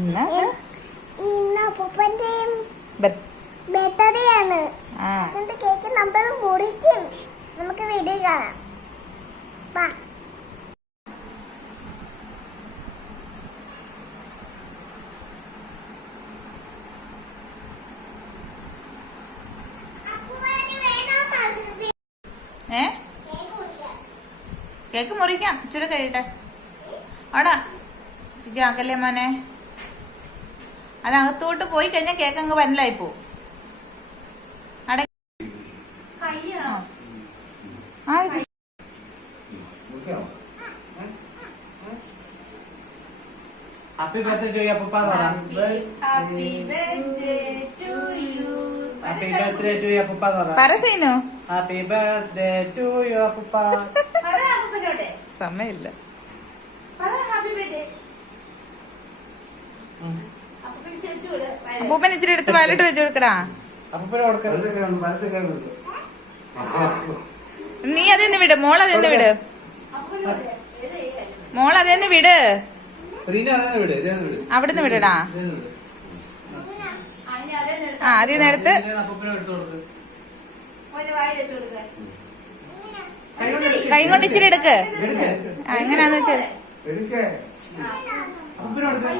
ഇന്ന്? ഇന്ന് അപ്പൂപ്പന്റെയും ബർ- ബർത്ത്ഡേ ആണ് ആ കേക്ക് നമ്മൾ മുറിക്കും നമുക്ക് വീഡിയോ കാണാം. വാ ഏ? കേക്ക് മുറിക്കാം. ഇച്ചിരി കഴിയട്ടെ അവിടെ. ചിച്ചി ആക്കല്ലേ മോനെ. അത് അകത്തോട്ട് പോയി കഴിഞ്ഞാൽ കേക്ക് അങ്ങ് വനലായി പോവും. ഹാപ്പി ബർത്ത്ഡേ അപ്പൂപ്പ happy birthday to you happy birthday to അപ്പൂപ്പ ഹാപ്പി ബർത്ത്ഡേ അപ്പൂപ്പ സമയമില്ല. അപ്പൂപ്പൻ ഇച്ചിരി എടുത്ത് വയലോട്ട് വെച്ചു കൊടുക്കടാ. നീ അതെന്ന് വിട് മോൾ അതെന്ന് വിട്. മോൾ അതെന്ന് വിട്. ശ്രീനു അതേന്ന് വിട് ഇതേന്ന് വിട്. അവിടുന്ന് വിടടാ. ആ അതിൽ നിന്ന് എടുത്ത്. കൊടുക്ക്. കൈ കൊണ്ട് ഇച്ചിരി എടുക്ക്. എങ്ങനെയാന്ന് വെച്ചാ അപ്പൂപ്പന് കൊടുക്ക്.